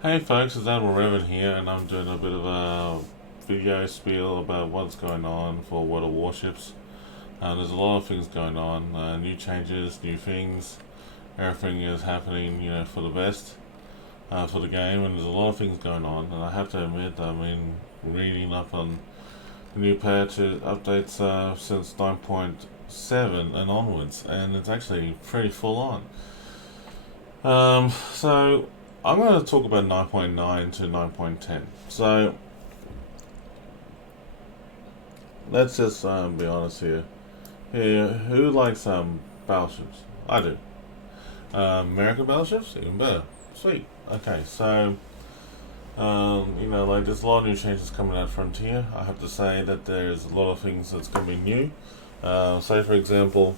Hey folks, it's Admiral Revan here, and I'm doing a bit of a video spiel about what's going on for World of Warships. There's a lot of things going on, new changes, new things. Everything is happening, for the best for the game, and there's a lot of things going on. And I have to admit, I've been reading up on the new patches updates since 9.7 and onwards, and it's actually pretty full on. So I'm going to talk about 9.9 to 9.10. So let's just be honest here. Who likes battleships? I do. American battleships, even better. Sweet. Okay, so like there's a lot of new changes coming out Frontier. I have to say that there's a lot of things that's going to be new. Say for example,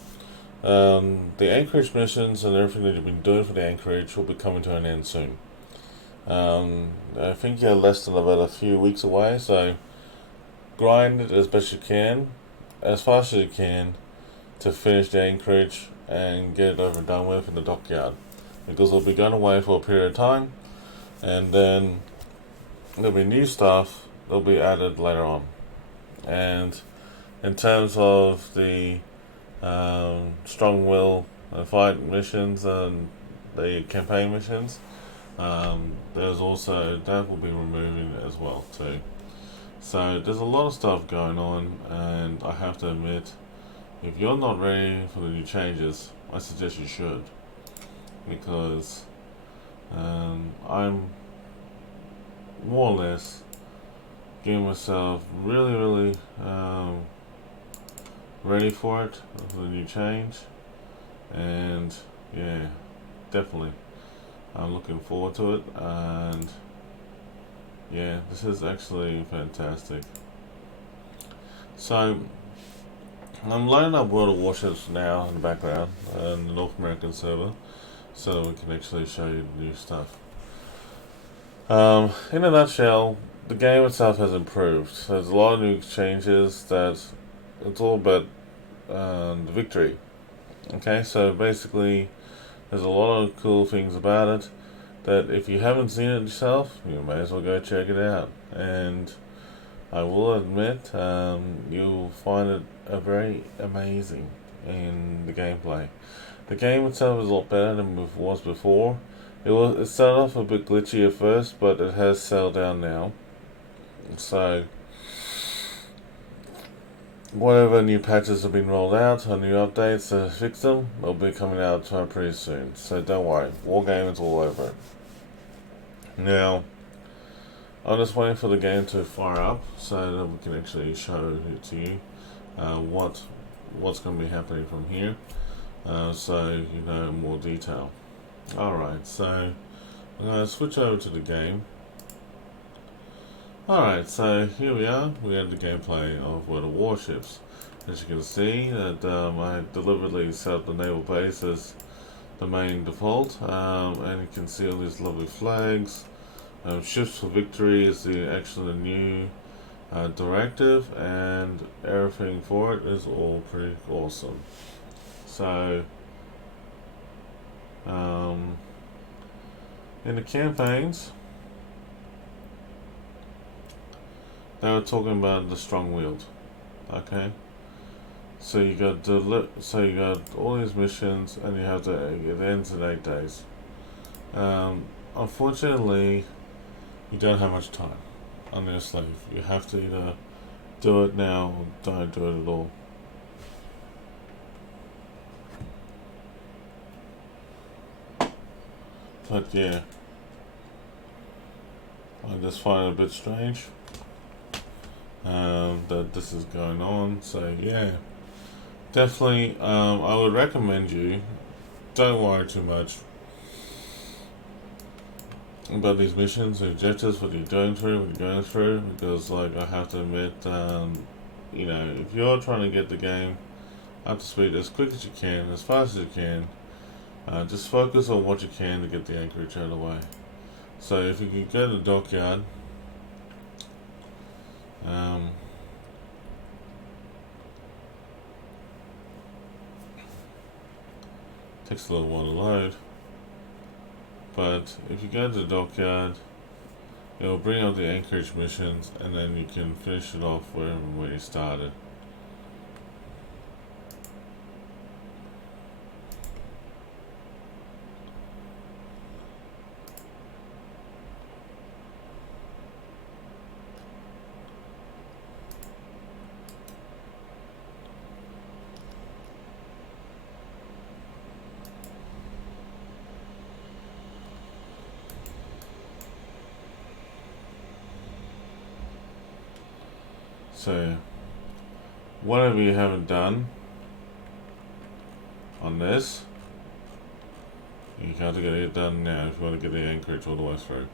the Anchorage missions and everything that you've been doing for the Anchorage will be coming to an end soon. I think you're less than about a few weeks away, so grind it as best you can, as fast as you can, to finish the Anchorage and get it over and done with in the dockyard. Because it'll be going away for a period of time, and then there'll be new stuff that'll be added later on. And in terms of the strong will and fight missions and the campaign missions, there's also that will be removing as well too. So there's a lot of stuff going on, and I have to admit, if you're not ready for the new changes, I suggest you should, because I'm more or less getting myself really ready for it, for the new change, and yeah, definitely I'm looking forward to it, and yeah, this is actually fantastic. So I'm loading up World of Warships now in the background on the North American server, so that we can actually show you the new stuff. In a nutshell, the game itself has improved. There's a lot of new changes that it's all about the victory. Okay, so basically, there's a lot of cool things about it that if you haven't seen it yourself, you may as well go check it out. And I will admit, you'll find it very amazing in the gameplay. The game itself is a lot better than it was before. It started off a bit glitchy at first, but it has settled down now. So whatever new patches have been rolled out or new updates to fix them, they'll be coming out pretty soon. So don't worry, Wargaming's all over it. Now, I'm just waiting for the game to fire up so that we can actually show it to you what's going to be happening from here, so you know in more detail. Alright, so I'm going to switch over to the game. Alright, so here we are. We have the gameplay of World of Warships. As you can see, that I deliberately set up the naval base as the main default, and you can see all these lovely flags. Ships for Victory is actually the new directive, and everything for it is all pretty awesome. So, in the campaigns, they were talking about the strong WIlled. Okay, so you got all these missions, and you have to. It ends in 8 days. Unfortunately, you don't have much time on your slave. You have to either do it now or don't do it at all. But yeah, I just find it a bit strange that this is going on. So yeah, definitely, I would recommend you don't worry too much about these missions, the objectives, what you're going through, because like I have to admit, if you're trying to get the game up to speed as quick as you can, as fast as you can, just focus on what you can to get the Anchorage out of the way. So if you can go to the dockyard, takes a little while to load, but if you go to the dockyard, it will bring up the Anchorage missions, and then you can finish it off where you started. So, whatever you haven't done on this, you have to get it done now if you want to get the Anchorage all the way through.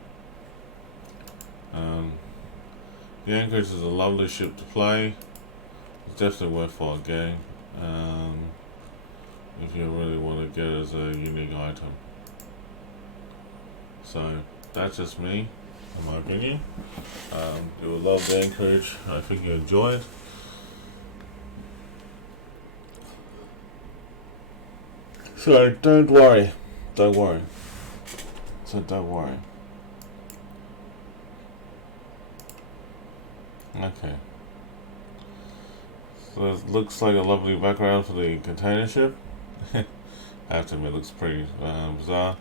The Anchorage is a lovely ship to play. It's definitely worthwhile game if you really want to get it as a unique item. So that's just me, in my opinion. You will love the Anchorage. I think you enjoy it. So don't worry. So don't worry. Okay. So it looks like a lovely background for the container ship. I have to admit, it looks pretty bizarre.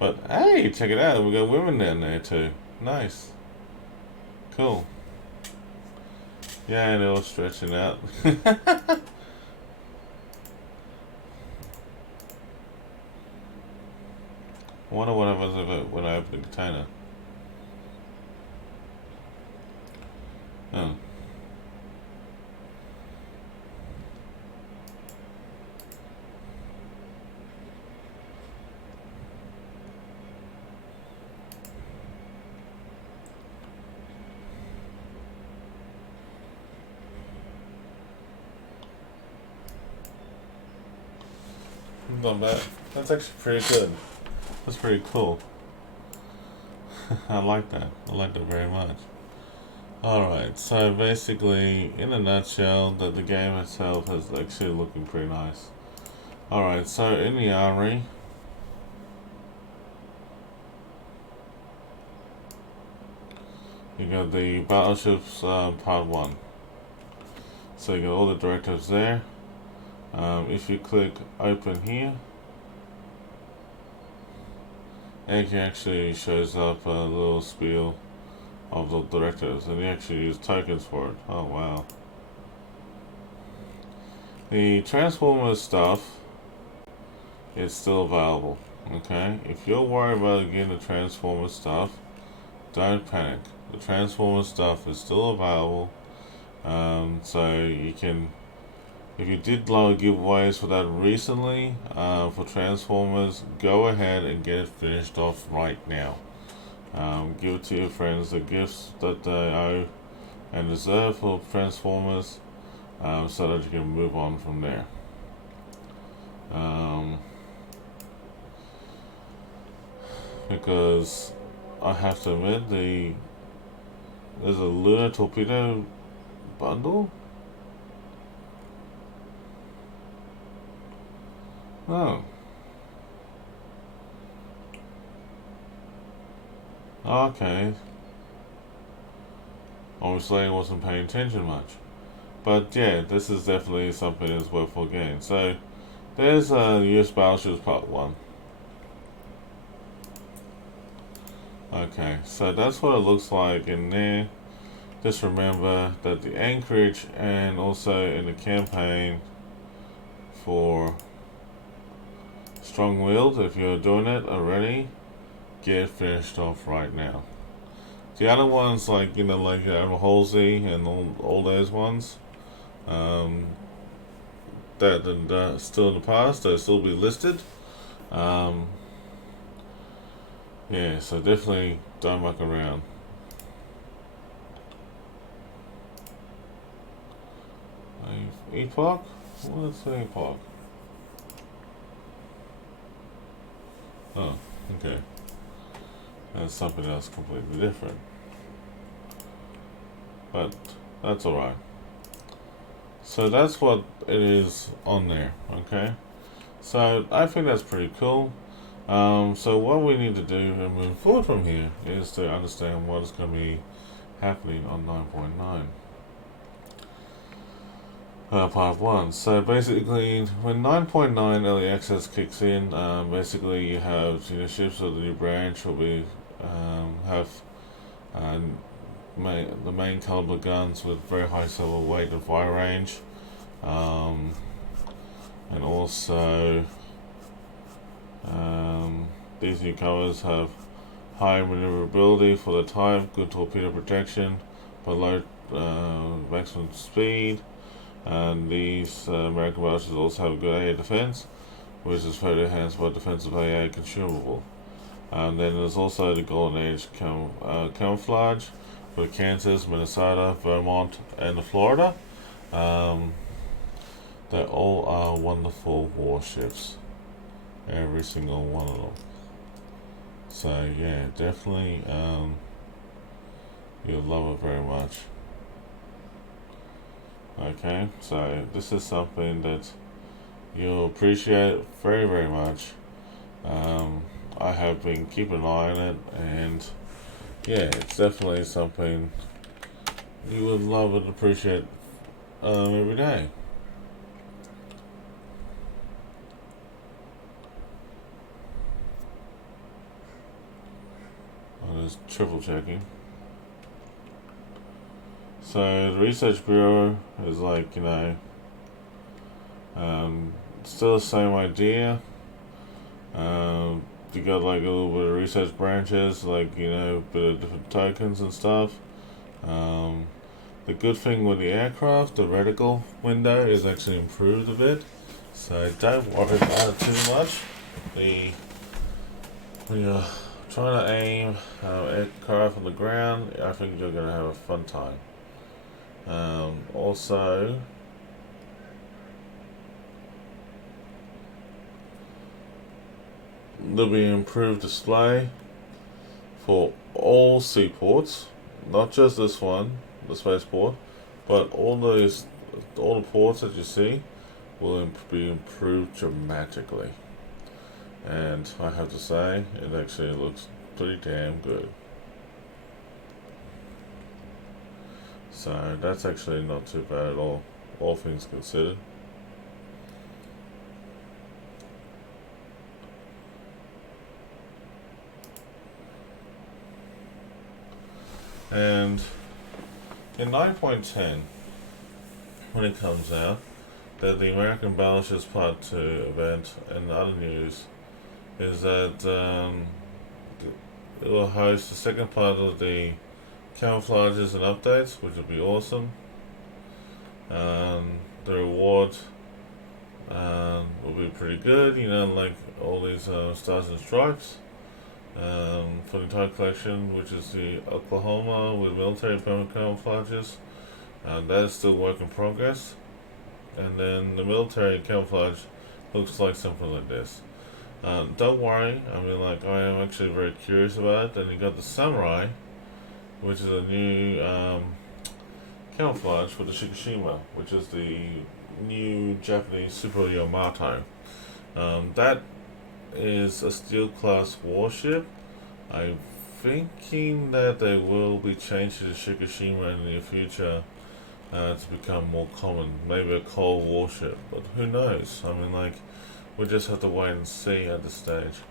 But hey, check it out. We got women down there too. Nice. Cool. Yeah, they're all stretching out. I wonder what happens when I open the container. Oh. Not bad. That's actually pretty good. That's pretty cool. I like that. I like that very much. Alright, so basically, in a nutshell, that the game itself is actually looking pretty nice. Alright, so in the armory, you got the battleships part 1. So you got all the directives there. If you click open here, it actually shows up a little spiel of the directives, and you actually use tokens for it. Oh wow. The Transformers stuff is still available. Okay, if you're worried about getting the Transformers stuff, don't panic. The Transformers stuff is still available. So you can, if you did a lot of giveaways for that recently, for Transformers, go ahead and get it finished off right now. Give it to your friends, the gifts that they owe and deserve for Transformers, so that you can move on from there. Because I have to admit, there's a Lunar Torpedo bundle. Oh. Okay. Obviously I wasn't paying attention much. But yeah, this is definitely something that's worthwhile getting. So, there's US Battleships Part 1. Okay, so that's what it looks like in there. Just remember that the Anchorage and also in the campaign for Strong WIlled, if you're doing it already, get finished off right now. The other ones, like like Admiral Halsey and all those ones, that still in the past, they'll still be listed. Yeah, so definitely don't muck around. Epoch? What is the Epoch? Oh, okay. That's something else completely different. But that's alright. So that's what it is on there, okay? So I think that's pretty cool. So what we need to do and move forward from here is to understand what is going to be happening on 9.9. Part 1. So basically, when 9.9 early access kicks in, basically you have ships of the new branch will be have uh, the main caliber guns with very high silver weight and fire range, um, and also these new covers have high maneuverability for the type, good torpedo protection, but low maximum speed. And these American battleships also have good AA defense, which is further enhanced by defensive AA consumable. And then there's also the Golden Age camouflage for Kansas, Minnesota, Vermont, and Florida. They all are wonderful warships, every single one of them. So yeah, definitely you'll love it very much. Okay, so this is something that you'll appreciate very, very much. I have been keeping an eye on it, and yeah, it's definitely something you would love and appreciate every day. I'm just triple checking. So the Research Bureau is like, still the same idea. You got like a little bit of research branches, like, bit of different tokens and stuff. The good thing with the aircraft, the reticle window is actually improved a bit. So don't worry about it too much. When you're trying to aim aircraft on the ground, I think you're going to have a fun time. Also, there'll be an improved display for all seaports, not just this one, the spaceport, but all the ports that you see will be improved dramatically. And I have to say, it actually looks pretty damn good. So that's actually not too bad at all things considered. And in 9.10, when it comes out, that the American Battleships Part 2 event and other news is that it will host the second part of the camouflages and updates, which would be awesome. The reward will be pretty good, like all these stars and stripes. For the entire collection, which is the Oklahoma with military permanent camouflages, that is still work in progress. And then the military camouflage looks like something like this. Don't worry, I am actually very curious about it. Then you got the Samurai, which is a new camouflage for the Shikishima, which is the new Japanese Super Yamato. That is a steel class warship. I'm thinking that they will be changed to the Shikishima in the near future to become more common. Maybe a cold warship, but who knows? We just have to wait and see at this stage.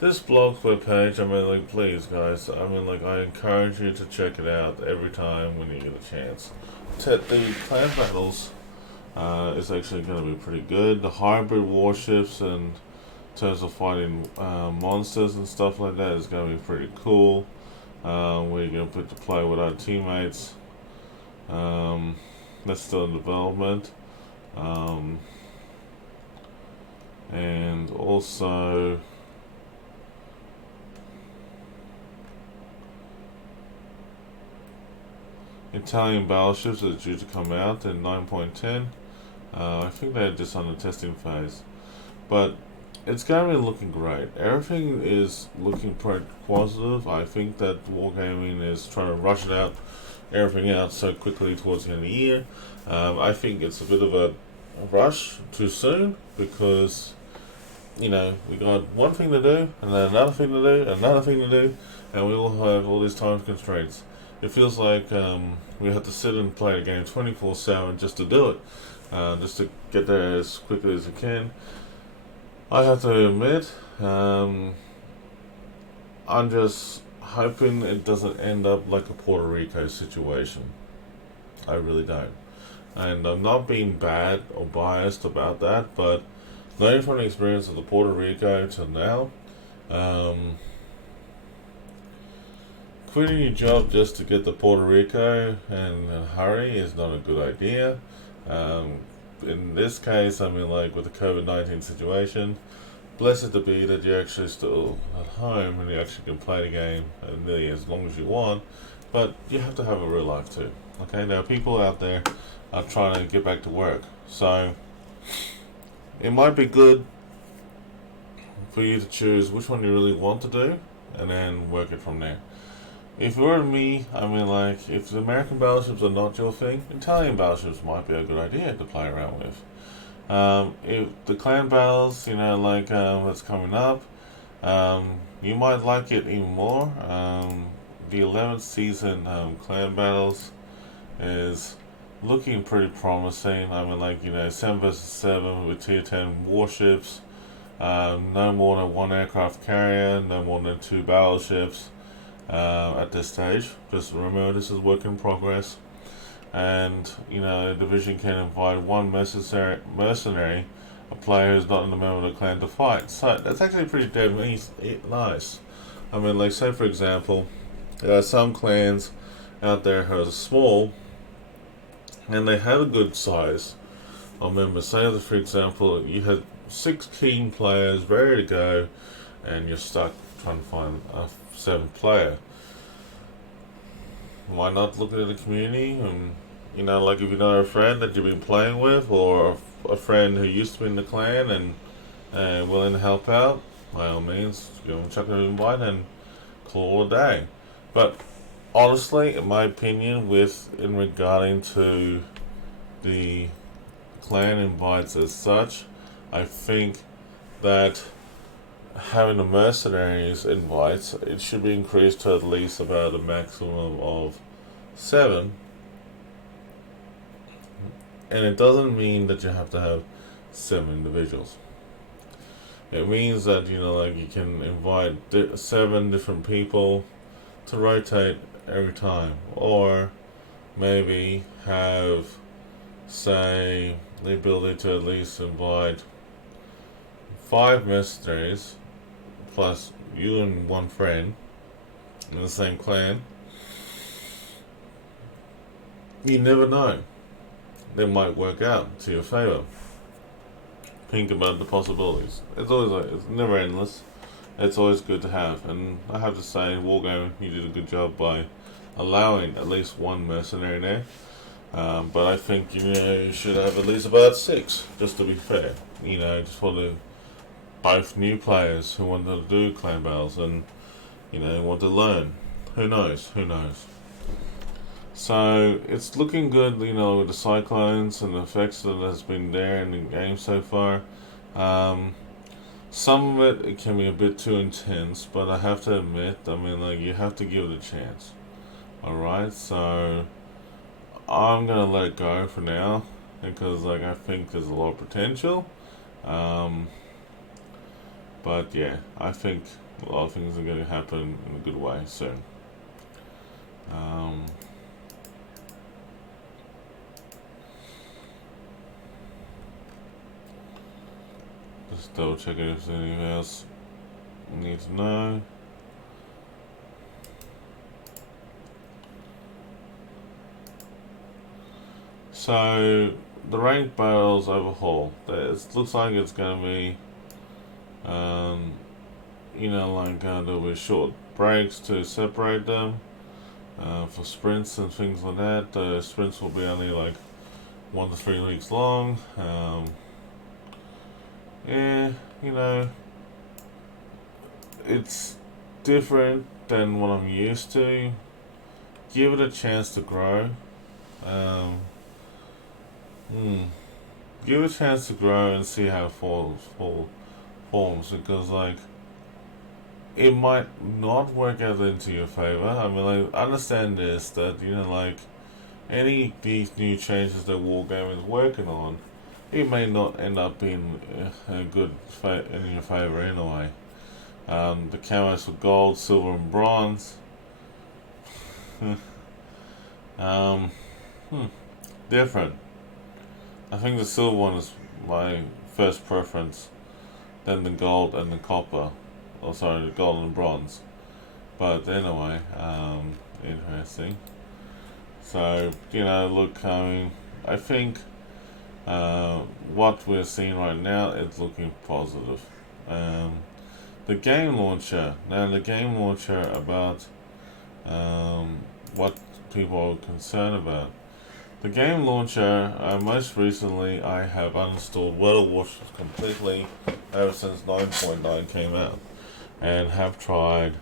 This blog webpage, please guys, I encourage you to check it out every time when you get a chance. The clan battles is actually going to be pretty good. The hybrid warships and in terms of fighting monsters and stuff like that is going to be pretty cool. We're going to put to play with our teammates. That's still in development. And also Italian battleships are due to come out in 9.10. I think they're just on the testing phase. But it's going to be looking great. Everything is looking pretty positive. I think that Wargaming is trying to rush everything out so quickly towards the end of the year. I think it's a bit of a rush too soon because we got one thing to do, and then another thing to do, another thing to do, and we all have all these time constraints. It feels like we have to sit and play the game 24/7 just to do it, just to get there as quickly as we can. I have to admit, I'm just hoping it doesn't end up like a Puerto Rico situation. I really don't. And I'm not being bad or biased about that, but learning from the experience of the Puerto Rico till now, quitting your job just to get to Puerto Rico in a hurry is not a good idea. In this case, like with the COVID-19 situation, blessed to be that you're actually still at home and you actually can play the game nearly as long as you want, but you have to have a real life too. Okay, there are people out there are trying to get back to work, so it might be good for you to choose which one you really want to do and then work it from there. If it were me, like, if the American battleships are not your thing, Italian battleships might be a good idea to play around with. If the clan battles, that's coming up, you might like it even more. The 11th season clan battles is looking pretty promising. 7 versus 7 with tier 10 warships, no more than one aircraft carrier, no more than 2 battleships at this stage. Just remember, this is work in progress. And, a division can invite one mercenary, a player who's not in the member of the clan, to fight. So that's actually pretty damn nice. Say for example, there are some clans out there who are small, and they have a good size of members. Say that, for example, you have 6 keen players ready to go, and you're stuck trying to find a 7th player. Why not look at the community and, if you know a friend that you've been playing with, or a friend who used to be in the clan and willing to help out, by all means, chuck an invite and call it a day. But honestly, in my opinion, in regarding to the clan invites as such, I think that having the mercenaries invites, it should be increased to at least about a maximum of 7. And it doesn't mean that you have to have 7 individuals. It means that, you can invite 7 different people to rotate every time. Or maybe have, say, the ability to at least invite 5 mercenaries plus you and one friend in the same clan. You never know. They might work out to your favor. Think about the possibilities. It's never endless. It's always good to have. And I have to say, Wargame, you did a good job by allowing at least 1 mercenary there. But I think you should have at least about 6, just to be fair. Just for the both new players who want to do clan battles and want to learn. Who knows? So it's looking good, with the cyclones and the effects that has been there in the game so far. Some of it can be a bit too intense, but I have to admit, you have to give it a chance. Alright, so I'm gonna let it go for now because I think there's a lot of potential. But yeah, I think a lot of things are going to happen in a good way soon. Just double checking if there's anything else you need to know. So the ranked battles overhaul. It looks like it's going to be, there'll be short breaks to separate them for sprints and things like that. The sprints will be only 1 to 3 weeks long. It's different than what I'm used to. Give it a chance to grow. Give it a chance to grow and see how it falls forms, because like it might not work out into your favor. I mean, like, understand this, that like any these new changes that Wargaming is working on, it may not end up being a good in your favor anyway. The camos for gold, silver, and bronze. um, Different. I think the silver one is my first preference, then the gold and the copper. Oh, sorry, the gold and bronze. But anyway, interesting. So, look, I think what we're seeing right now is looking positive. The game launcher. Now, the game launcher about what people are concerned about. The game launcher, most recently I have uninstalled World of Warships completely ever since 9.9 came out, and have tried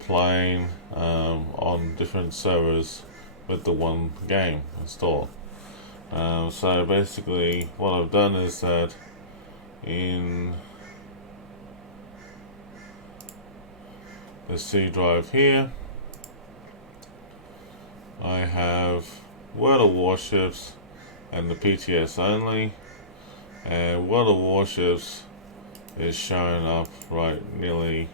playing on different servers with the one game installed. So basically what I've done is that in the C drive here, I have World of Warships and the PTS only, and World of Warships is showing up right nearly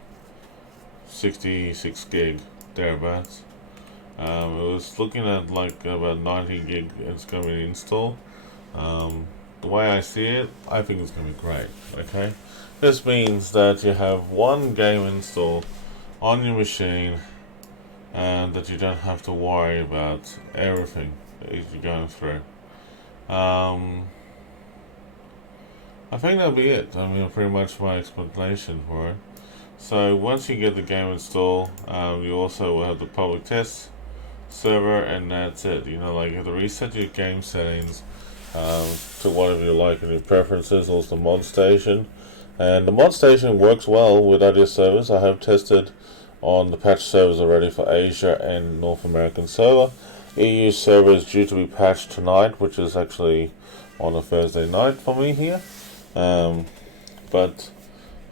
66 gig thereabouts. It was looking at like about 90 gig it's going to be installed. The way I see it, I think it's going to be great. Okay, this means that you have one game install on your machine, and that you don't have to worry about everything that you're going through. I think that'll be it. I mean, pretty much my explanation for it. So once you get the game installed, you also will have the public test server, and that's it. You have to reset your game settings to whatever you like and your preferences, also the mod station. And the mod station works well with other servers. I have tested on the patch servers already for Asia and North American server. EU server is due to be patched tonight, which is actually on a Thursday night for me here. But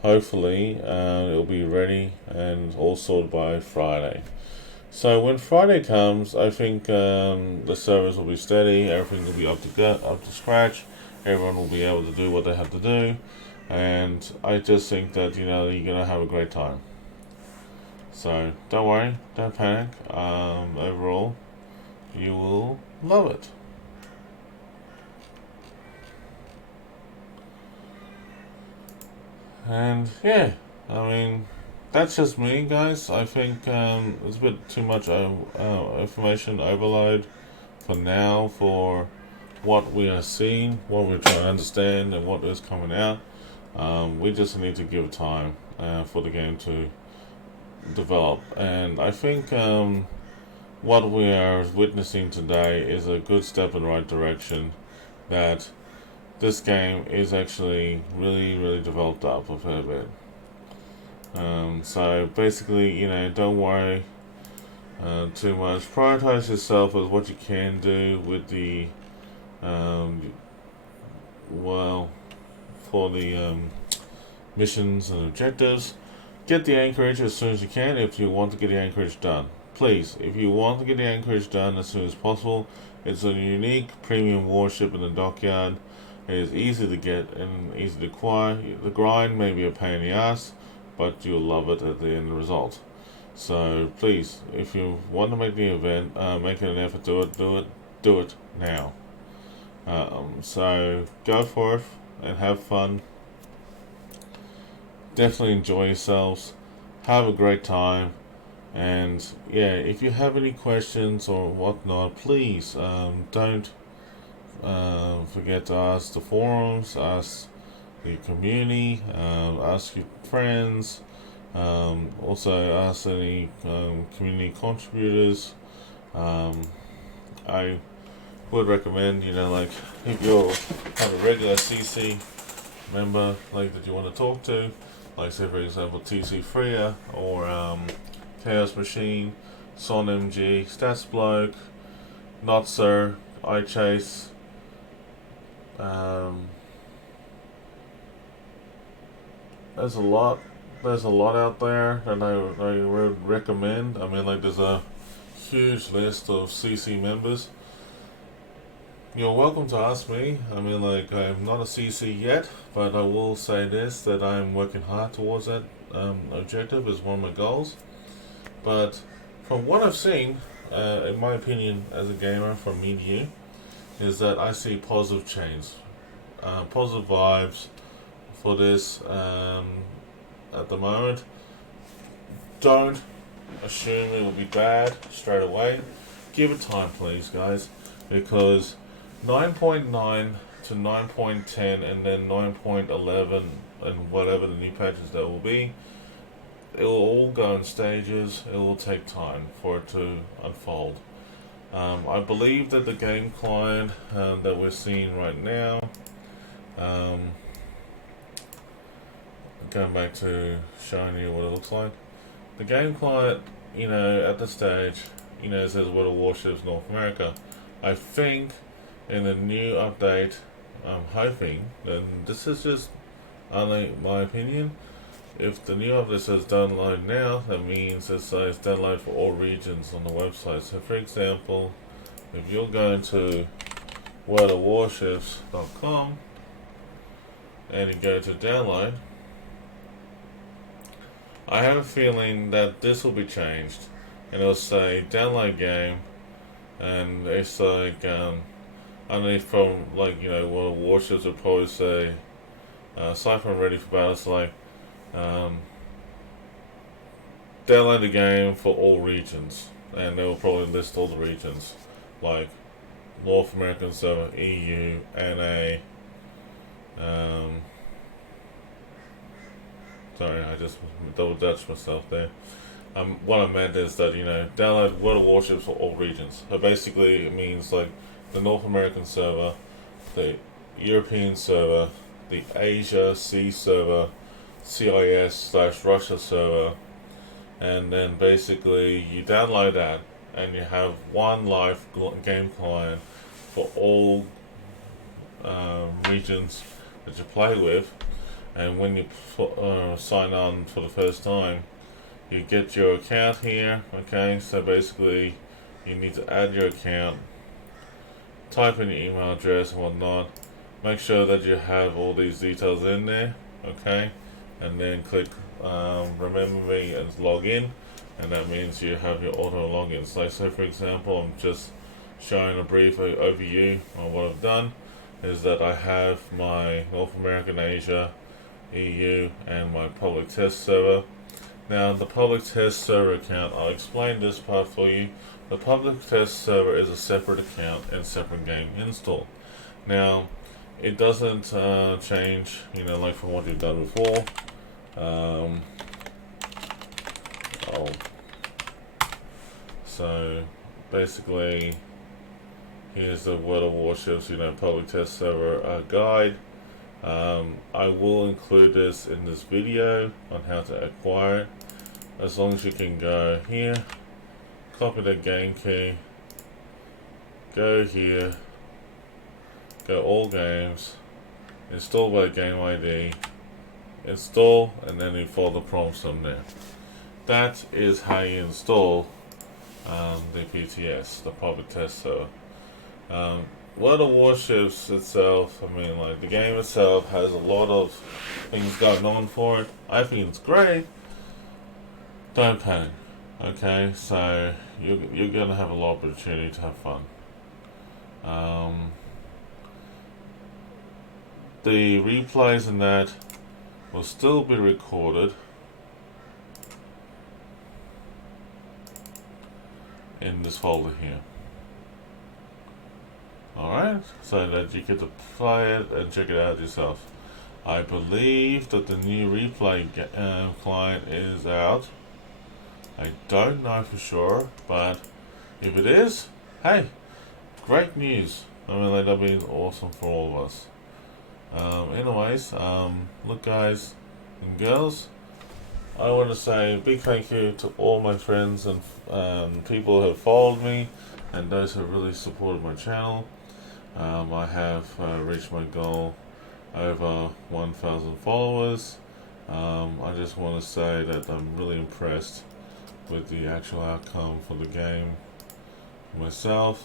hopefully it'll be ready and all sorted by Friday. So when Friday comes, I think the servers will be steady, everything will be up to scratch, everyone will be able to do what they have to do, and I just think that you're gonna have a great time. So don't worry, don't panic. Overall, you will love it. And yeah, I mean, that's just me, guys. I think it's a bit too much information overload for now for what we are seeing, what we're trying to understand, and what is coming out. We just need to give time for the game to develop, and I think what we are witnessing today is a good step in the right direction, that this game is actually really developed up a fair bit. So basically, don't worry too much. Prioritize yourself as what you can do with the for the missions and objectives. Get the Anchorage as soon as you can if you want to get the Anchorage done. Please, if you want to get the Anchorage done as soon as possible, it's a unique premium warship in the dockyard. It is easy to get and easy to acquire. The grind may be a pain in the ass, but you'll love it at the end result. So please, if you want to make the event, make an effort to do it now. So go for it and have fun. Definitely enjoy yourselves. Have a great time. And yeah, if you have any questions or whatnot, please don't forget to ask the forums, ask the community, ask your friends, also ask any community contributors. I would recommend, if you're kind of a regular CC member that you want to talk to, like say for example TC Freya or Chaos Machine, Son MG, Stats Bloke, Not Sir, I Chase, there's a lot out there that I would recommend. I mean, like, there's a huge list of CC members. You're welcome to ask me. I mean, like, I'm not a CC yet, but I will say this, that I'm working hard towards that objective as one of my goals. But from what I've seen, in my opinion as a gamer, from me to you, is that I see positive change, positive vibes for this at the moment. Don't assume it will be bad straight away. Give it time, please, guys, because 9.9 to 9.10 and then 9.11 and whatever the new patches there will be, it will all go in stages. It will take time for it to unfold. I believe that the game client that we're seeing right now, going back to showing you what it looks like, the game client, at this stage, it says World of Warships North America. I think in the new update, I'm hoping, and this is just only my opinion, if the new update says download now, that means it says download for all regions on the website. So for example, if you're going to worldofwarships.com and you go to download, I have a feeling that this will be changed, and it'll say download game, and it's like underneath from World of Warships will probably say Cypher ready for battle. It's like download the game for all regions, and they will probably list all the regions like North American server, EU, NA. Sorry, I just double dutched myself there. What I meant is that, download World of Warships for all regions. So basically, it means like the North American server, the European server, the Asia C server, CIS/Russia server, and then basically you download that, and you have one live game client for all regions that you play with. And when you sign on for the first time, you get your account here. Okay, so basically you need to add your account, type in your email address and whatnot, make sure that you have all these details in there. Okay, and then click remember me and log in, and that means you have your auto login. So for example, I'm just showing a brief overview on what I've done. Is that I have my North American, Asia, EU, and my public test server. Now, the public test server account, I'll explain this part for you. The public test server is a separate account and separate game install. Now, it doesn't change, like from what you've done before. So basically, here's the World of Warships, public test server guide. I will include this in this video on how to acquire it. As long as you can go here, copy the game key, go here, go all games, install by game ID, install, and then you follow the prompts from there. That is how you install the PTS, the public test server. World of Warships itself, the game itself has a lot of things going on for it. I think it's great. Don't panic, okay? So you're gonna have a lot of opportunity to have fun. The replays and that will still be recorded in this folder here. Alright, so that you get to play it and check it out yourself. I believe that the new replay client is out. I don't know for sure, but if it is, hey, great news. That'll be awesome for all of us. Anyways, look, guys and girls, I want to say a big thank you to all my friends and people who have followed me and those who have really supported my channel. I have reached my goal over 1,000 followers, I just want to say that I'm really impressed with the actual outcome for the game myself.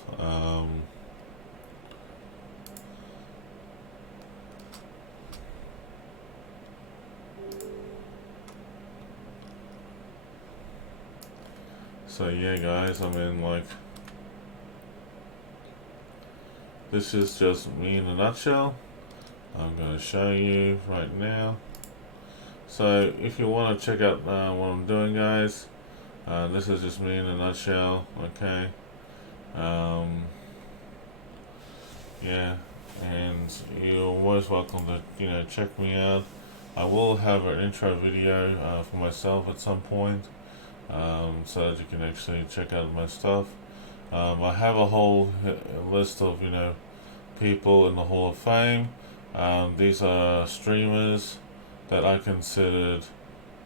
So yeah guys, I mean, like, this is just me in a nutshell. I'm going to show you right now. So if you want to check out what I'm doing, guys, this is just me in a nutshell. Okay. Yeah, and you're most welcome to check me out. I will have an intro video for myself at some point, so that you can actually check out my stuff. I have a whole list of people in the Hall of Fame. These are streamers that I considered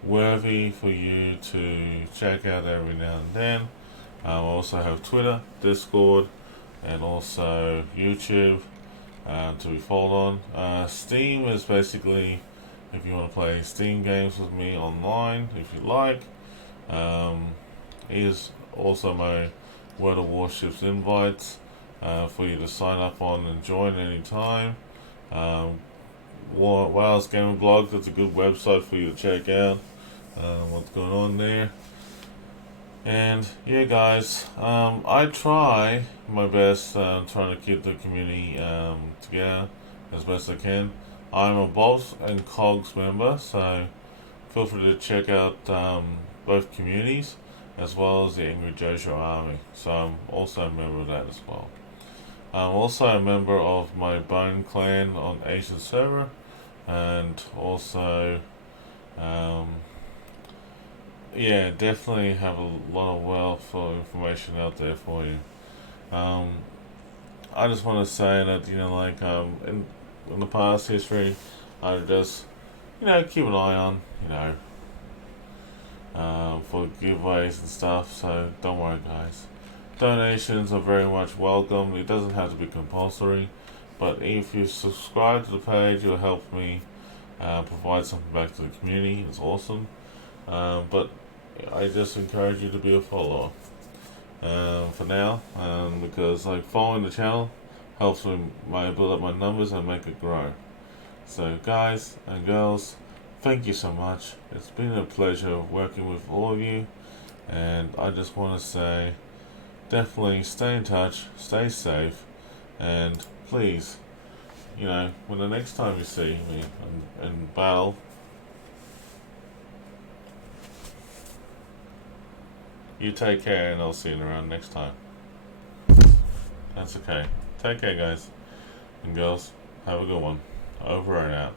worthy for you to check out every now and then. I also have Twitter, Discord, and also YouTube to be followed on. Steam is basically if you want to play Steam games with me online, if you like. Here's also my World of Warships invites for you to sign up on and join anytime. Wales Gaming Blog, that's a good website for you to check out what's going on there. And yeah guys, I try my best trying to keep the community together as best I can. I'm a Bolts and Cogs member, so feel free to check out both communities as well as the Angry Joshua Army. So I'm also a member of that as well. I'm also a member of my Bone Clan on Asian server, and also yeah, definitely have a lot of wealth of information out there for you. I just want to say that in the past history, I just keep an eye on for giveaways and stuff. So don't worry, guys. Donations are very much welcome. It doesn't have to be compulsory, but if you subscribe to the page, it'll help me provide something back to the community. It's awesome. But I just encourage you to be a follower for now, because following the channel helps me build up my numbers and make it grow. So guys and girls, thank you so much. It's been a pleasure working with all of you, and I just want to say, definitely stay in touch, stay safe, and please, when the next time you see me in battle, you take care, and I'll see you around next time. That's okay. Take care, guys and girls. Have a good one. Over and out.